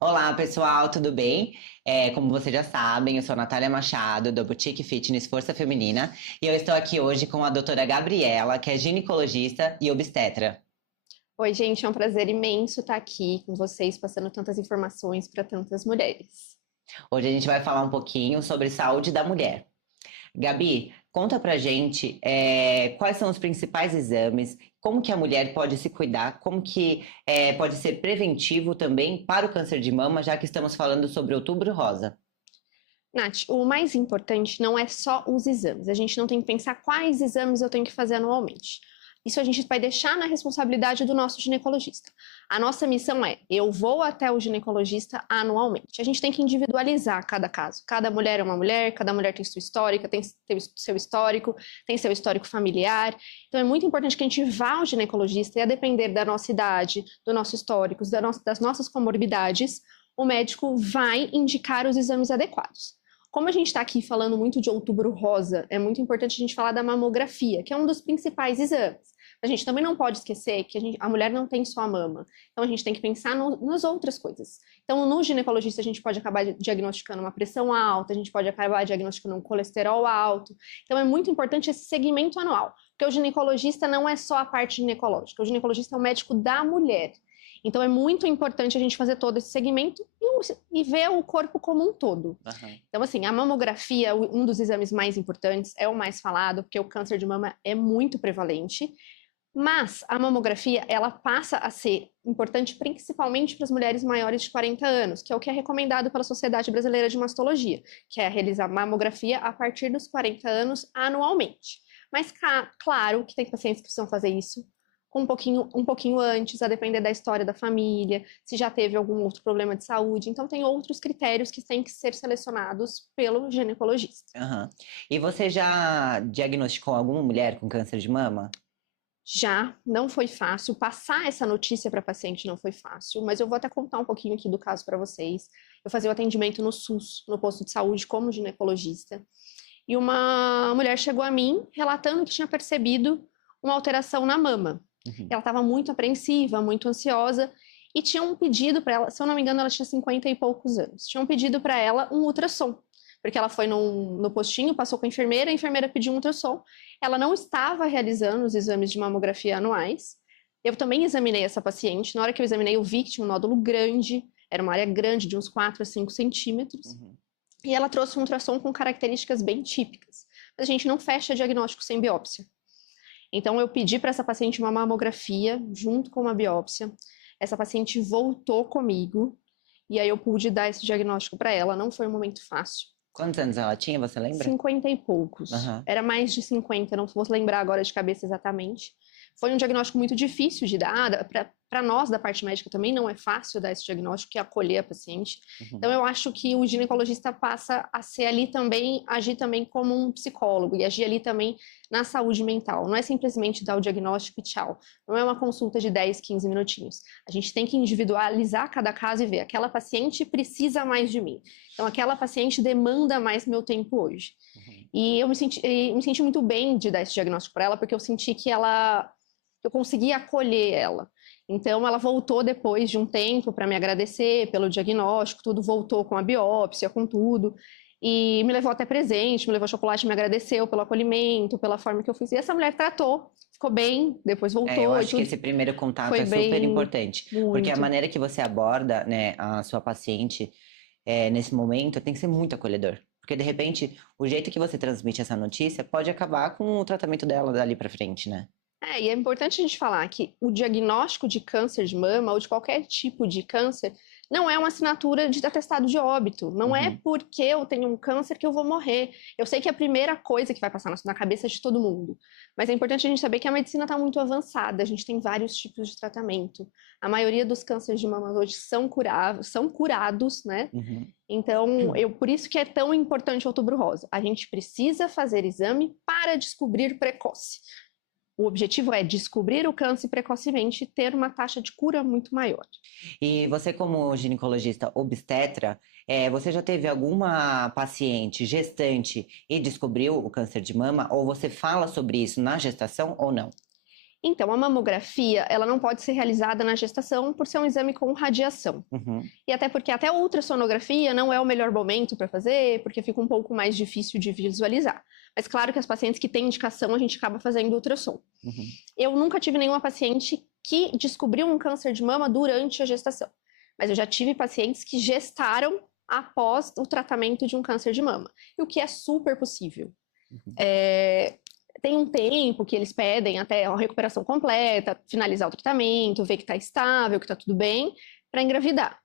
Olá, pessoal, tudo bem? Como vocês já sabem, eu sou a Natália Machado, do Boutique Fitness Força Feminina, e eu estou aqui hoje com a doutora Gabriela, que é ginecologista e obstetra. Oi, gente, é um prazer imenso estar aqui com vocês, passando tantas informações para tantas mulheres. Hoje a gente vai falar um pouquinho sobre saúde da mulher. Gabi, conta pra gente, quais são os principais exames, como que a mulher pode se cuidar, como que pode ser preventivo também para o câncer de mama, já que estamos falando sobre Outubro Rosa. Nath, o mais importante não é só os exames. A gente não tem que pensar quais exames eu tenho que fazer anualmente. Isso a gente vai deixar na responsabilidade do nosso ginecologista. A nossa missão é: eu vou até o ginecologista anualmente. A gente tem que individualizar cada caso. Cada mulher é uma mulher, cada mulher tem sua histórica, tem seu histórico, tem seu histórico familiar. Então é muito importante que a gente vá ao ginecologista e, a depender da nossa idade, do nosso histórico, das nossas comorbidades, o médico vai indicar os exames adequados. Como a gente está aqui falando muito de Outubro Rosa, é muito importante a gente falar da mamografia, que é um dos principais exames. A gente também não pode esquecer que a mulher não tem só a mama. Então a gente tem que pensar nas outras coisas. Então, no ginecologista, a gente pode acabar diagnosticando uma pressão alta, a gente pode acabar diagnosticando um colesterol alto. Então é muito importante esse segmento anual, porque o ginecologista não é só a parte ginecológica, o ginecologista é o médico da mulher. Então é muito importante a gente fazer todo esse segmento e ver o corpo como um todo. Aham. Então, assim, a mamografia, um dos exames mais importantes, é o mais falado, porque o câncer de mama é muito prevalente. Mas a mamografia, ela passa a ser importante principalmente para as mulheres maiores de 40 anos, que é o que é recomendado pela Sociedade Brasileira de Mastologia, que é realizar mamografia a partir dos 40 anos anualmente. Mas, claro, que tem pacientes que precisam fazer isso um pouquinho antes, a depender da história da família, se já teve algum outro problema de saúde. Então, tem outros critérios que têm que ser selecionados pelo ginecologista. Aham. E você já diagnosticou alguma mulher com câncer de mama? Já não foi fácil, passar essa notícia para a paciente não foi fácil, mas eu vou até contar um pouquinho aqui do caso para vocês. Eu fazia o atendimento no SUS, no posto de saúde, como ginecologista, e uma mulher chegou a mim relatando que tinha percebido uma alteração na mama. Uhum. Ela estava muito apreensiva, muito ansiosa, e tinha um pedido para ela, se eu não me engano, ela tinha 50 e poucos anos, tinha um pedido para ela um ultrassom, porque ela foi no postinho, passou com a enfermeira pediu um ultrassom. Ela não estava realizando os exames de mamografia anuais. Eu também examinei essa paciente. Na hora que eu examinei, eu vi que tinha um nódulo grande, era uma área grande, de uns 4 a 5 centímetros. Uhum. E ela trouxe um ultrassom com características bem típicas. Mas a gente não fecha diagnóstico sem biópsia. Então, eu pedi para essa paciente uma mamografia junto com uma biópsia. Essa paciente voltou comigo e aí eu pude dar esse diagnóstico para ela. Não foi um momento fácil. Quantos anos ela tinha, você lembra? 50 e poucos. Aham. Era mais de 50, não vou lembrar agora de cabeça exatamente. Foi um diagnóstico muito difícil de dar. Para nós, da parte médica, também não é fácil dar esse diagnóstico, que é acolher a paciente. Uhum. Então, eu acho que o ginecologista passa a ser ali também, agir também como um psicólogo e agir ali também na saúde mental. Não é simplesmente dar o diagnóstico e tchau. Não é uma consulta de 10, 15 minutinhos. A gente tem que individualizar cada caso e ver: aquela paciente precisa mais de mim. Então, aquela paciente demanda mais meu tempo hoje. Uhum. E eu me senti muito bem de dar esse diagnóstico para ela, porque eu senti que eu consegui acolher ela. Então, ela voltou depois de um tempo para me agradecer pelo diagnóstico, tudo voltou com a biópsia, com tudo. E me levou até presente, me levou chocolate, me agradeceu pelo acolhimento, pela forma que eu fiz. E essa mulher tratou, ficou bem, depois Eu voltou e acho que tudo. esse primeiro contato Foi é super bem, importante, porque a muito. maneira que você aborda, né, a sua paciente nesse momento tem que ser muito acolhedor. Porque de repente, o jeito que você transmite essa notícia pode acabar com o tratamento dela dali pra frente, né? E é importante a gente falar que o diagnóstico de câncer de mama ou de qualquer tipo de câncer não é uma assinatura de atestado de óbito. Não é Uhum. porque eu tenho um câncer que eu vou morrer. Eu sei que é a primeira coisa que vai passar na cabeça de todo mundo. Mas é importante a gente saber que a medicina está muito avançada. A gente tem vários tipos de tratamento. A maioria dos cânceres de mama hoje são curáveis, são curados, né? Uhum. Então, por isso que é tão importante o Outubro Rosa. A gente precisa fazer exame para descobrir precoce. O objetivo é descobrir o câncer precocemente e ter uma taxa de cura muito maior. E você, como ginecologista obstetra, você já teve alguma paciente gestante e descobriu o câncer de mama? Ou você fala sobre isso na gestação ou não? Então, a mamografia, ela não pode ser realizada na gestação por ser um exame com radiação. E até porque até a ultrassonografia não é o melhor momento para fazer, porque fica um pouco mais difícil de visualizar. Mas claro que as pacientes que têm indicação, a gente acaba fazendo ultrassom. Eu nunca tive nenhuma paciente que descobriu um câncer de mama durante a gestação. Mas eu já tive pacientes que gestaram após o tratamento de um câncer de mama. E o que é super possível. Tem um tempo que eles pedem até a recuperação completa, finalizar o tratamento, ver que está estável, que está tudo bem, para engravidar.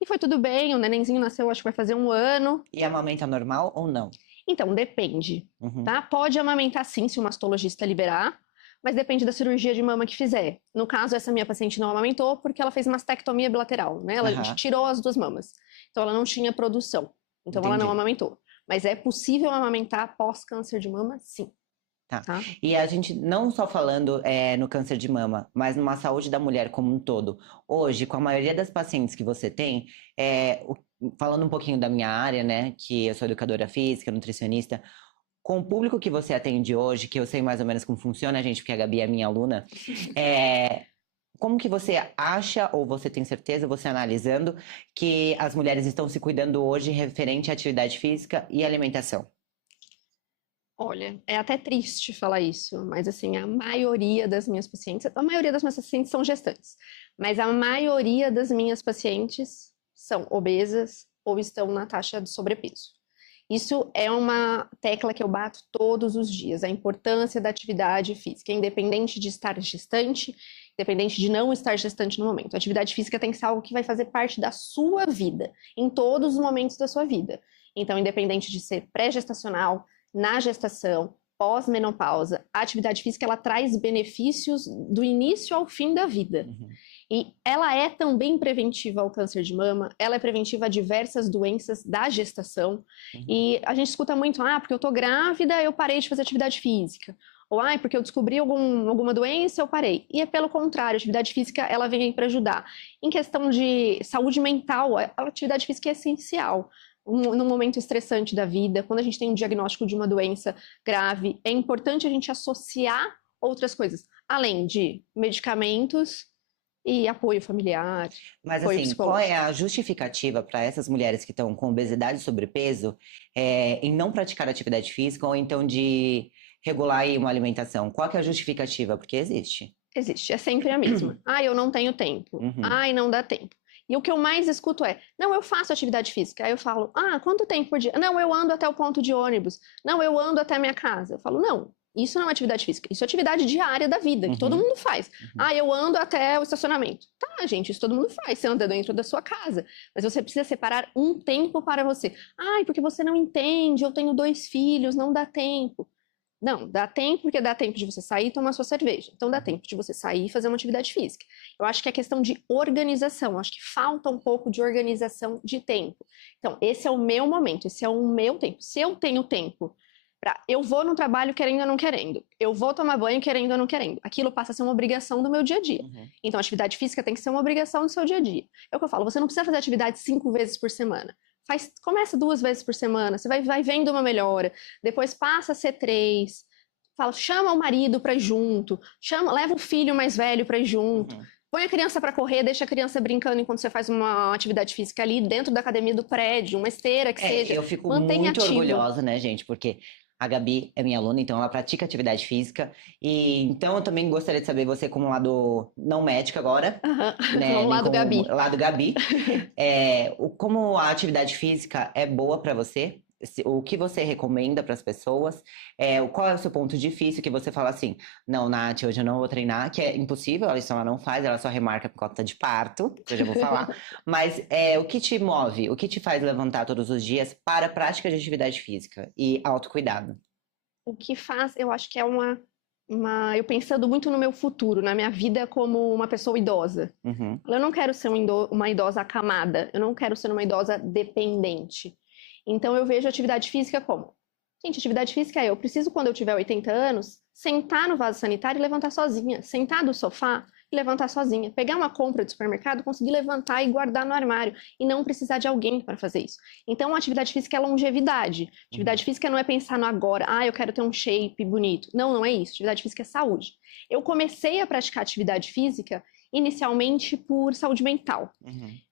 E foi tudo bem, o nenenzinho nasceu, acho que vai fazer 1 ano. E amamenta normal ou não? Então, depende, tá? Pode amamentar sim, se o mastologista liberar, mas depende da cirurgia de mama que fizer. No caso, essa minha paciente não amamentou porque ela fez mastectomia bilateral, né? Ela tirou as 2 mamas. Então, ela não tinha produção. Então, ela não amamentou. Mas é possível amamentar após câncer de mama, sim. Tá. E a gente não só falando no câncer de mama, mas numa saúde da mulher como um todo. Hoje, com a maioria das pacientes que você tem, falando um pouquinho da minha área, né, que eu sou educadora física, nutricionista, com o público que você atende hoje, que eu sei mais ou menos como funciona, gente, porque a Gabi é minha aluna, como que você acha, ou você tem certeza, você analisando, que as mulheres estão se cuidando hoje referente à atividade física e alimentação? Olha, é até triste falar isso, mas assim, a maioria das minhas pacientes são gestantes, mas a maioria das minhas pacientes são obesas ou estão na taxa de sobrepeso. Isso é uma tecla que eu bato todos os dias, a importância da atividade física, independente de estar gestante, independente de não estar gestante no momento. A atividade física tem que ser algo que vai fazer parte da sua vida, em todos os momentos da sua vida. Então, independente de ser pré-gestacional, na gestação, pós-menopausa, a atividade física ela traz benefícios do início ao fim da vida. E ela é também preventiva ao câncer de mama, ela é preventiva a diversas doenças da gestação. E a gente escuta muito, porque eu tô grávida, eu parei de fazer atividade física. Ou, porque eu descobri alguma doença, eu parei. E é pelo contrário, a atividade física, ela vem para ajudar. Em questão de saúde mental, a atividade física é essencial. Num momento estressante da vida, quando a gente tem um diagnóstico de uma doença grave, é importante a gente associar outras coisas, além de medicamentos e apoio familiar. Mas apoio assim, qual é a justificativa para essas mulheres que estão com obesidade e sobrepeso em não praticar atividade física ou então de regular aí uma alimentação? Qual que é a justificativa? Porque existe. Existe, é sempre a mesma. Eu não tenho tempo. Não dá tempo. E o que eu mais escuto é, não, eu faço atividade física. Aí eu falo, quanto tempo por dia? Não, eu ando até o ponto de ônibus. Não, eu ando até a minha casa. Eu falo, não, isso não é atividade física. Isso é atividade diária da vida, que todo mundo faz. Eu ando até o estacionamento. Tá, gente, isso todo mundo faz. Você anda dentro da sua casa. Mas você precisa separar um tempo para você. Porque você não entende, eu tenho 2 filhos, não dá tempo. Não, dá tempo porque dá tempo de você sair e tomar sua cerveja. Então dá tempo de você sair e fazer uma atividade física. Eu acho que é questão de organização. Eu acho que falta um pouco de organização de tempo. Então, esse é o meu momento, esse é o meu tempo. Se eu tenho tempo eu vou no trabalho querendo ou não querendo, eu vou tomar banho querendo ou não querendo, aquilo passa a ser uma obrigação do meu dia a dia. Então, a atividade física tem que ser uma obrigação do seu dia a dia. É o que eu falo, você não precisa fazer atividade 5 vezes por semana. Começa 2 vezes por semana, você vai vendo uma melhora, depois passa a ser 3, chama o marido para ir junto, leva o filho mais velho para ir junto, põe a criança para correr, deixa a criança brincando enquanto você faz uma atividade física ali dentro da academia do prédio, uma esteira que seja. Eu fico muito orgulhosa, né, gente, porque a Gabi é minha aluna, então ela pratica atividade física. E então eu também gostaria de saber você como lado não médico agora, né? Lado Gabi. Lado Gabi. Como a atividade física é boa para você? O que você recomenda para as pessoas? Qual é o seu ponto difícil que você fala assim, não, Nath, hoje eu não vou treinar, que é impossível, ela não faz, ela só remarca por conta de parto, que eu já vou falar. Mas o que te move, o que te faz levantar todos os dias para a prática de atividade física e autocuidado? O que faz, eu acho que é eu pensando muito no meu futuro, na minha vida como uma pessoa idosa. Eu não quero ser uma idosa acamada, eu não quero ser uma idosa dependente. Então, eu vejo a atividade física como? Gente, atividade física eu preciso, quando eu tiver 80 anos, sentar no vaso sanitário e levantar sozinha. Sentar do sofá, levantar sozinha. Pegar uma compra de supermercado, conseguir levantar e guardar no armário. E não precisar de alguém para fazer isso. Então, a atividade física é longevidade. Atividade física não é pensar no agora. Ah, eu quero ter um shape bonito. Não, não é isso. Atividade física é saúde. Eu comecei a praticar atividade física inicialmente por saúde mental.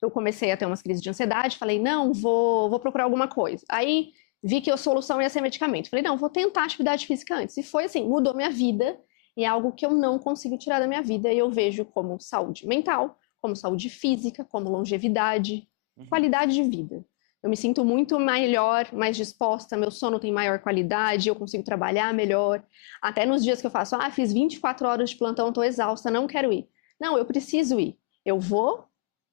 Eu comecei a ter umas crises de ansiedade, falei, não, vou procurar alguma coisa. Aí vi que a solução ia ser medicamento. Falei, não, vou tentar atividade física antes. E foi assim, mudou minha vida. E é algo que eu não consigo tirar da minha vida. E eu vejo como saúde mental, como saúde física, como longevidade, qualidade de vida. Eu me sinto muito melhor, mais disposta, meu sono tem maior qualidade, eu consigo trabalhar melhor. Até nos dias que eu faço, fiz 24 horas de plantão, estou exausta, não quero ir. Não, eu preciso ir. Eu vou,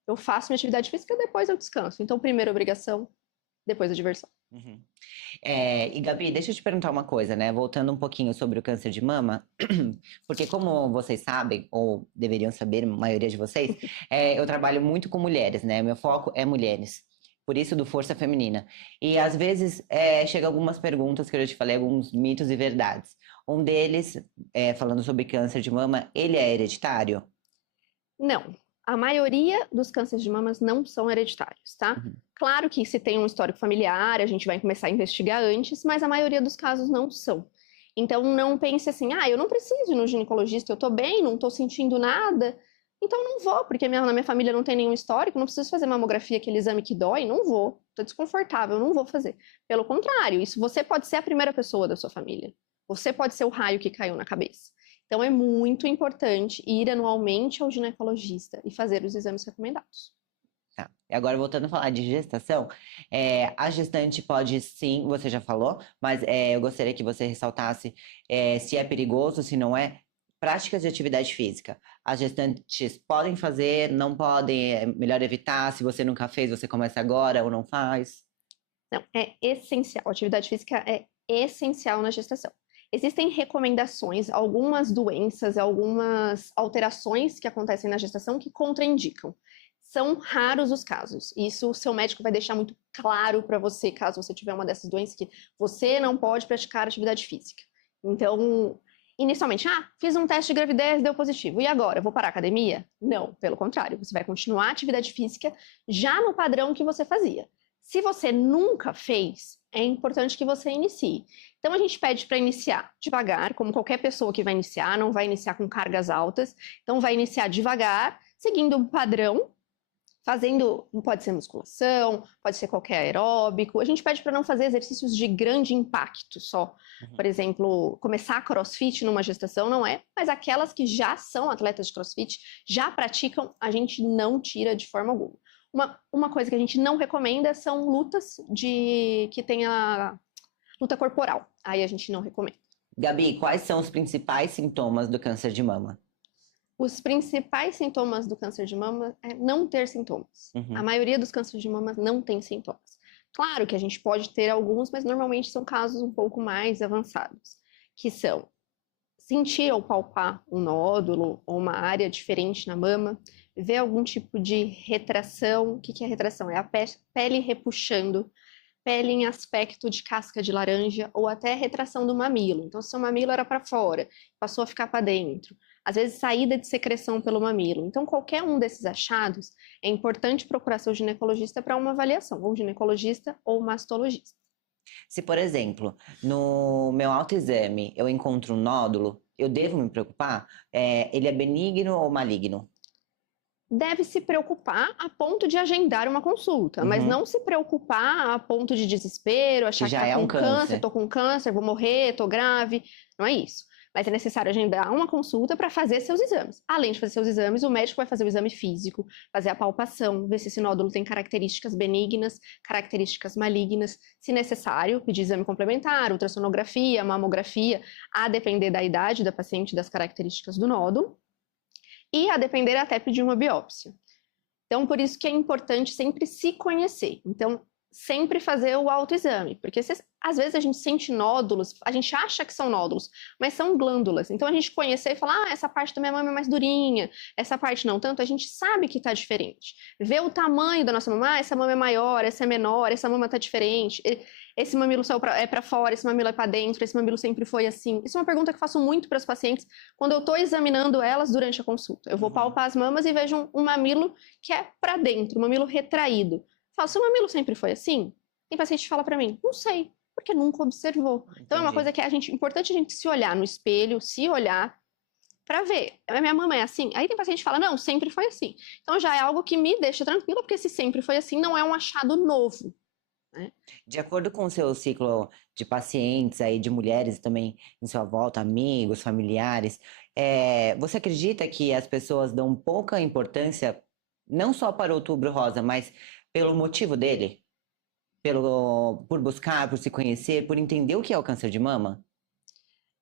eu faço minha atividade física, depois eu descanso. Então, primeiro obrigação, depois a diversão. E Gabi, deixa eu te perguntar uma coisa, né? Voltando um pouquinho sobre o câncer de mama, porque como vocês sabem, ou deveriam saber, a maioria de vocês, eu trabalho muito com mulheres, né? Meu foco é mulheres. Por isso do Força Feminina. E às vezes chegam algumas perguntas que eu já te falei, alguns mitos e verdades. Um deles, falando sobre câncer de mama, ele é hereditário? Não, a maioria dos cânceres de mamas não são hereditários, tá? Claro que se tem um histórico familiar, a gente vai começar a investigar antes, mas a maioria dos casos não são. Então não pense assim, eu não preciso ir no ginecologista, eu tô bem, não tô sentindo nada, então não vou, porque na minha família não tem nenhum histórico, não preciso fazer mamografia, aquele exame que dói, não vou, tô desconfortável, não vou fazer. Pelo contrário, isso você pode ser a primeira pessoa da sua família, você pode ser o raio que caiu na cabeça. Então, é muito importante ir anualmente ao ginecologista e fazer os exames recomendados. Tá. E agora, voltando a falar de gestação, a gestante pode sim, você já falou, mas eu gostaria que você ressaltasse se é perigoso, se não é, práticas de atividade física. As gestantes podem fazer, não podem, é melhor evitar, se você nunca fez, você começa agora ou não faz? Não, é essencial, a atividade física é essencial na gestação. Existem recomendações, algumas doenças, algumas alterações que acontecem na gestação que contraindicam. São raros os casos. Isso o seu médico vai deixar muito claro para você, caso você tiver uma dessas doenças, que você não pode praticar atividade física. Então, inicialmente, fiz um teste de gravidez, deu positivo. E agora? Vou parar a academia? Não, pelo contrário. Você vai continuar a atividade física já no padrão que você fazia. Se você nunca fez, é importante que você inicie. Então, a gente pede para iniciar devagar, como qualquer pessoa que vai iniciar, não vai iniciar com cargas altas. Então, vai iniciar devagar, seguindo um padrão, fazendo, pode ser musculação, pode ser qualquer aeróbico. A gente pede para não fazer exercícios de grande impacto só. Por exemplo, começar crossfit numa gestação não é, mas aquelas que já são atletas de crossfit, já praticam, a gente não tira de forma alguma. Uma coisa que a gente não recomenda são lutas que tenha luta corporal. Aí a gente não recomenda. Gabi, quais são os principais sintomas do câncer de mama? Os principais sintomas do câncer de mama é não ter sintomas. A maioria dos cânceres de mama não tem sintomas. Claro que a gente pode ter alguns, mas normalmente são casos um pouco mais avançados, que são sentir ou palpar um nódulo ou uma área diferente na mama, ver algum tipo de retração. O que é retração? É a pele repuxando, pele em aspecto de casca de laranja, ou até retração do mamilo. Então, se o mamilo era para fora, passou a ficar para dentro. Às vezes, saída de secreção pelo mamilo. Então, qualquer um desses achados, é importante procurar seu ginecologista para uma avaliação, ou ginecologista ou mastologista. Se, por exemplo, no meu autoexame eu encontro um nódulo, eu devo me preocupar? Ele é benigno ou maligno? Deve se preocupar a ponto de agendar uma consulta, mas não se preocupar a ponto de desespero, achar que já tá é com um câncer. tô com câncer, vou morrer, tô grave. Não é isso. Mas é necessário agendar uma consulta para fazer seus exames. Além de fazer seus exames, o médico vai fazer o exame físico, fazer a palpação, ver se esse nódulo tem características benignas, características malignas. Se necessário, pedir exame complementar, ultrassonografia, mamografia, a depender da idade da paciente, das características do nódulo. E, a depender, até pedir uma biópsia. Então, por isso que é importante sempre se conhecer. Então, sempre fazer o autoexame, porque às vezes a gente sente nódulos, a gente acha que são nódulos, mas são glândulas. Então a gente conhecer e falar, essa parte da minha mama é mais durinha, essa parte não tanto, a gente sabe que tá diferente. Ver o tamanho da nossa mama, essa mama é maior, essa é menor, essa mama tá diferente, esse mamilo é para fora, esse mamilo é para dentro, esse mamilo sempre foi assim. Isso é uma pergunta que eu faço muito para as pacientes quando eu estou examinando elas durante a consulta. Eu vou palpar as mamas e vejo um mamilo que é para dentro, um mamilo retraído. Falo, seu mamilo sempre foi assim? Tem paciente que fala para mim, não sei, porque nunca observou. Entendi. Então é uma coisa que importante a gente se olhar no espelho, se olhar para ver. A minha mama é assim? Aí tem paciente que fala, não, sempre foi assim. Então já é algo que me deixa tranquila, porque se sempre foi assim, não é um achado novo. Né? De acordo com o seu ciclo de pacientes aí, de mulheres também em sua volta, amigos, familiares, você acredita que as pessoas dão pouca importância, não só para o Outubro Rosa, mas pelo motivo dele? Por buscar, por se conhecer, por entender o que é o câncer de mama?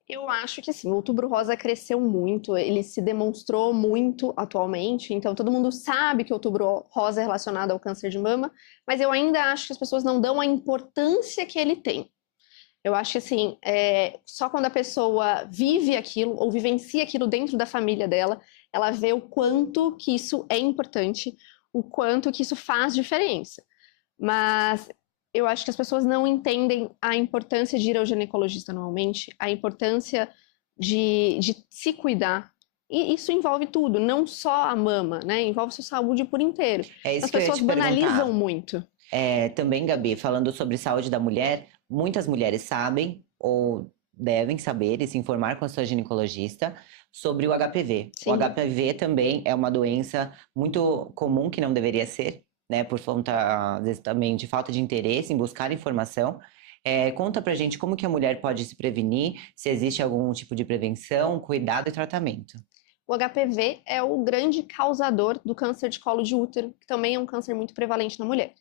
Eu acho que sim, o Outubro Rosa cresceu muito, ele se demonstrou muito atualmente, então todo mundo sabe que o Outubro Rosa é relacionado ao câncer de mama, mas eu ainda acho que as pessoas não dão a importância que ele tem. Eu acho que assim, só quando a pessoa vive aquilo ou vivencia aquilo dentro da família dela, ela vê o quanto que isso é importante, o quanto que isso faz diferença. Mas eu acho que as pessoas não entendem a importância de ir ao ginecologista anualmente, a importância de se cuidar. E isso envolve tudo, não só a mama, né? Envolve sua saúde por inteiro. É isso As que eu ia pessoas te banalizam perguntar. muito. Também, Gabi, falando sobre saúde da mulher, muitas mulheres sabem ou devem saber e se informar com a sua ginecologista sobre o HPV. O Sim. HPV também é uma doença muito comum que não deveria ser, né, por conta, às vezes, também de falta de interesse em buscar informação. Conta pra gente como que a mulher pode se prevenir, se existe algum tipo de prevenção, cuidado e tratamento. O HPV é o grande causador do câncer de colo de útero, que também é um câncer muito prevalente na mulher.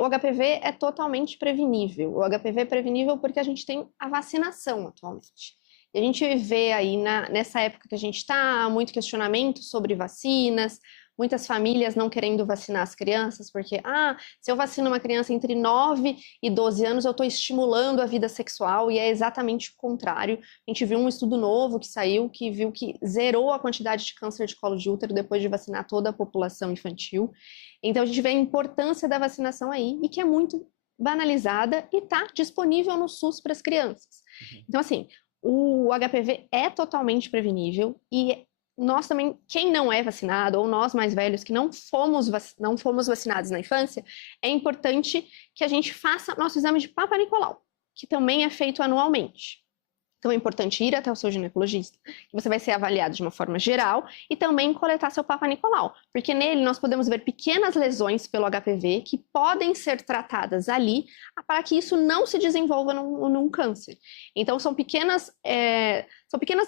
O HPV é totalmente prevenível. O HPV é prevenível porque a gente tem a vacinação atualmente. E a gente vê aí nessa época que a gente está, muito questionamento sobre vacinas, muitas famílias não querendo vacinar as crianças, porque, se eu vacino uma criança entre 9 e 12 anos, eu estou estimulando a vida sexual, e é exatamente o contrário. A gente viu um estudo novo que saiu, que viu que zerou a quantidade de câncer de colo de útero depois de vacinar toda a população infantil. Então, a gente vê a importância da vacinação aí, e que é muito banalizada e está disponível no SUS para as crianças. Então, assim, o HPV é totalmente prevenível e nós também, quem não é vacinado, ou nós mais velhos que não fomos vacinados na infância, é importante que a gente faça nosso exame de Papa Nicolau, que também é feito anualmente. Então é importante ir até o seu ginecologista, que você vai ser avaliado de uma forma geral e também coletar seu Papa Nicolau, porque nele nós podemos ver pequenas lesões pelo HPV que podem ser tratadas ali para que isso não se desenvolva num câncer. Então são pequenas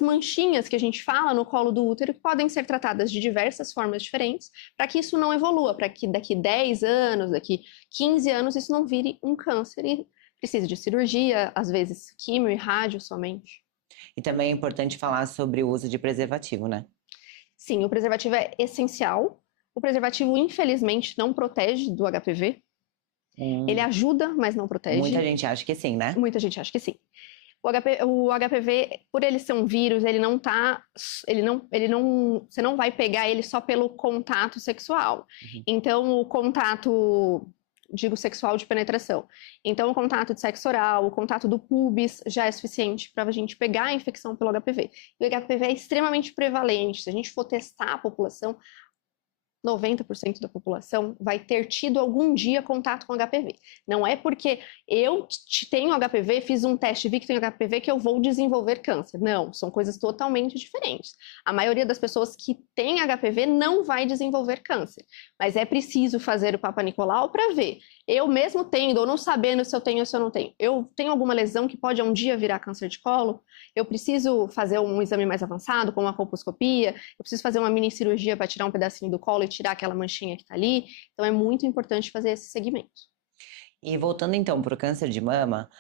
manchinhas que a gente fala no colo do útero que podem ser tratadas de diversas formas diferentes para que isso não evolua, para que daqui 10 anos, daqui 15 anos isso não vire um câncer e precisa de cirurgia, às vezes químio e rádio somente. E também é importante falar sobre o uso de preservativo, né? Sim, o preservativo é essencial. O preservativo, infelizmente, não protege do HPV. Ele ajuda, mas não protege. Muita gente acha que sim, né? Muita gente acha que sim. O HPV, por ele ser um vírus, você não vai pegar ele só pelo contato sexual. Então, o contato, digo, sexual de penetração. Então, o contato de sexo oral, o contato do pubis já é suficiente para a gente pegar a infecção pelo HPV. E o HPV é extremamente prevalente. Se a gente for testar a população, 90% da população vai ter tido algum dia contato com HPV. Não é porque eu tenho HPV, fiz um teste e vi que tenho HPV que eu vou desenvolver câncer. Não, são coisas totalmente diferentes. A maioria das pessoas que têm HPV não vai desenvolver câncer, mas é preciso fazer o Papa Nicolau para ver. Eu mesmo tendo ou não sabendo se eu tenho ou se eu não tenho, eu tenho alguma lesão que pode um dia virar câncer de colo? Eu preciso fazer um exame mais avançado, como uma colposcopia? Eu preciso fazer uma mini cirurgia para tirar um pedacinho do colo e tirar aquela manchinha que está ali? Então é muito importante fazer esse segmento. E voltando então para o câncer de mama,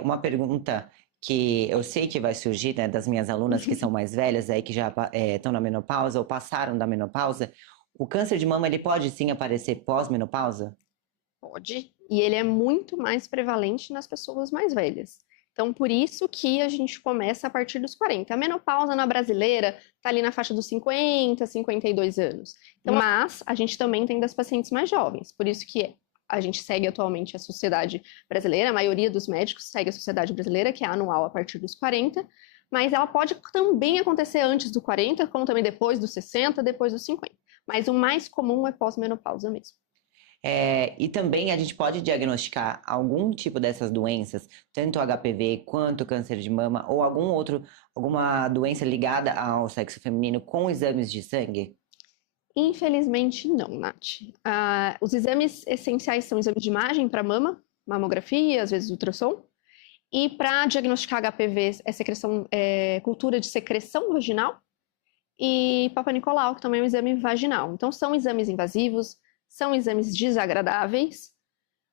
uma pergunta que eu sei que vai surgir, né, das minhas alunas que são mais velhas aí, que já estão na menopausa ou passaram da menopausa, o câncer de mama ele pode sim aparecer pós-menopausa? Pode, e ele é muito mais prevalente nas pessoas mais velhas. Então, por isso que a gente começa a partir dos 40. A menopausa na brasileira está ali na faixa dos 50, 52 anos. Então, mas a gente também tem das pacientes mais jovens, por isso que a gente segue atualmente a Sociedade Brasileira, a maioria dos médicos segue a Sociedade Brasileira, que é anual a partir dos 40, mas ela pode também acontecer antes do 40, como também depois dos 60, depois dos 50. Mas o mais comum é pós-menopausa mesmo. E também a gente pode diagnosticar algum tipo dessas doenças, tanto HPV quanto câncer de mama, ou alguma doença ligada ao sexo feminino com exames de sangue? Infelizmente, não, Nath. Os exames essenciais são exames de imagem para mama, mamografia, às vezes ultrassom. E para diagnosticar HPV, cultura de secreção vaginal. E Papa Nicolau, que também é um exame vaginal. Então, são exames invasivos, são exames desagradáveis,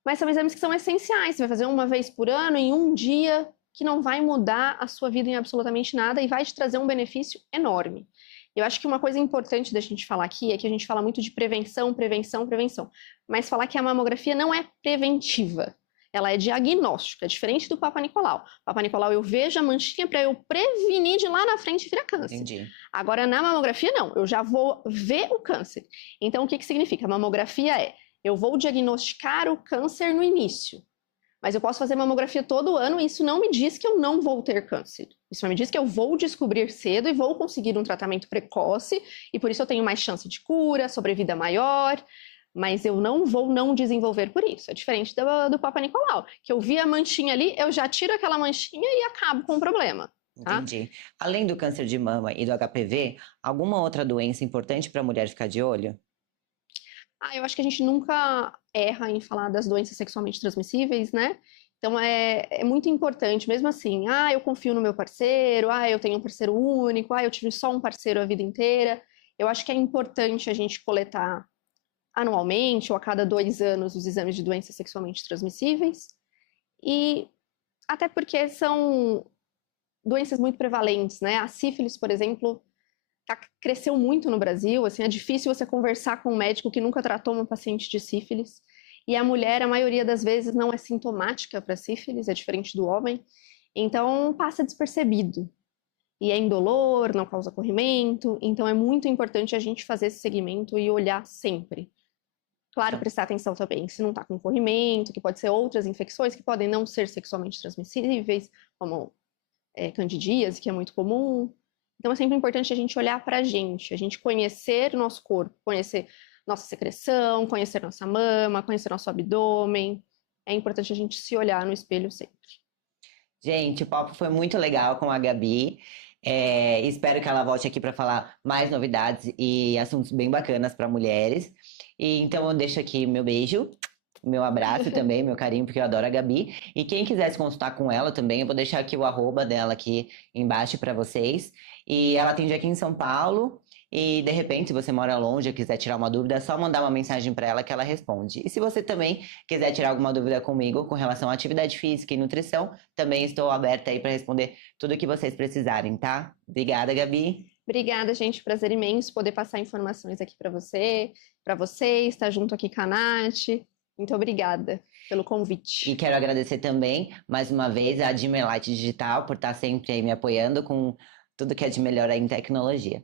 mas são exames que são essenciais. Você vai fazer uma vez por ano, em um dia, que não vai mudar a sua vida em absolutamente nada e vai te trazer um benefício enorme. Eu acho que uma coisa importante da gente falar aqui é que a gente fala muito de prevenção, prevenção, prevenção, mas falar que a mamografia não é preventiva. Ela é diagnóstica, é diferente do Papa Nicolau. Papa Nicolau, eu vejo a manchinha para eu prevenir de lá na frente virar câncer. Entendi. Agora, na mamografia, não. Eu já vou ver o câncer. Então, o que significa? A mamografia eu vou diagnosticar o câncer no início. Mas eu posso fazer mamografia todo ano e isso não me diz que eu não vou ter câncer. Isso me diz que eu vou descobrir cedo e vou conseguir um tratamento precoce e por isso eu tenho mais chance de cura, sobrevida maior. Mas eu não vou não desenvolver por isso. É diferente do Papa Nicolau, que eu vi a manchinha ali, eu já tiro aquela manchinha e acabo com o problema. Tá? Entendi. Além do câncer de mama e do HPV, alguma outra doença importante para a mulher ficar de olho? Eu acho que a gente nunca erra em falar das doenças sexualmente transmissíveis, né? Então é muito importante, mesmo assim, eu confio no meu parceiro, eu tenho um parceiro único, eu tive só um parceiro a vida inteira. Eu acho que é importante a gente coletar anualmente ou a cada 2 anos os exames de doenças sexualmente transmissíveis. E até porque são doenças muito prevalentes, né? A sífilis, por exemplo, cresceu muito no Brasil, assim, é difícil você conversar com um médico que nunca tratou uma paciente de sífilis. E a mulher, a maioria das vezes, não é sintomática para sífilis, é diferente do homem. Então, passa despercebido. E é indolor, não causa corrimento. Então, é muito importante a gente fazer esse segmento e olhar sempre. Claro, prestar atenção também se não está com corrimento, que pode ser outras infecções que podem não ser sexualmente transmissíveis, como candidíase, que é muito comum. Então, é sempre importante a gente olhar para a gente conhecer o nosso corpo, conhecer nossa secreção, conhecer nossa mama, conhecer nosso abdômen. É importante a gente se olhar no espelho sempre. Gente, o papo foi muito legal com a Gabi. Espero que ela volte aqui para falar mais novidades e assuntos bem bacanas para mulheres. E então eu deixo aqui meu beijo, meu abraço também, meu carinho, porque eu adoro a Gabi. E quem quiser se consultar com ela também, eu vou deixar aqui o arroba dela aqui embaixo para vocês. E ela atende aqui em São Paulo. E de repente, se você mora longe e quiser tirar uma dúvida, é só mandar uma mensagem para ela que ela responde. E se você também quiser tirar alguma dúvida comigo com relação à atividade física e nutrição, também estou aberta aí para responder tudo o que vocês precisarem, tá? Obrigada, Gabi. Obrigada, gente. Prazer imenso poder passar informações aqui para vocês, estar junto aqui com a Nath. Muito obrigada pelo convite. E quero agradecer também, mais uma vez, a Dimmerlight Digital por estar sempre aí me apoiando com tudo que é de melhor aí em tecnologia.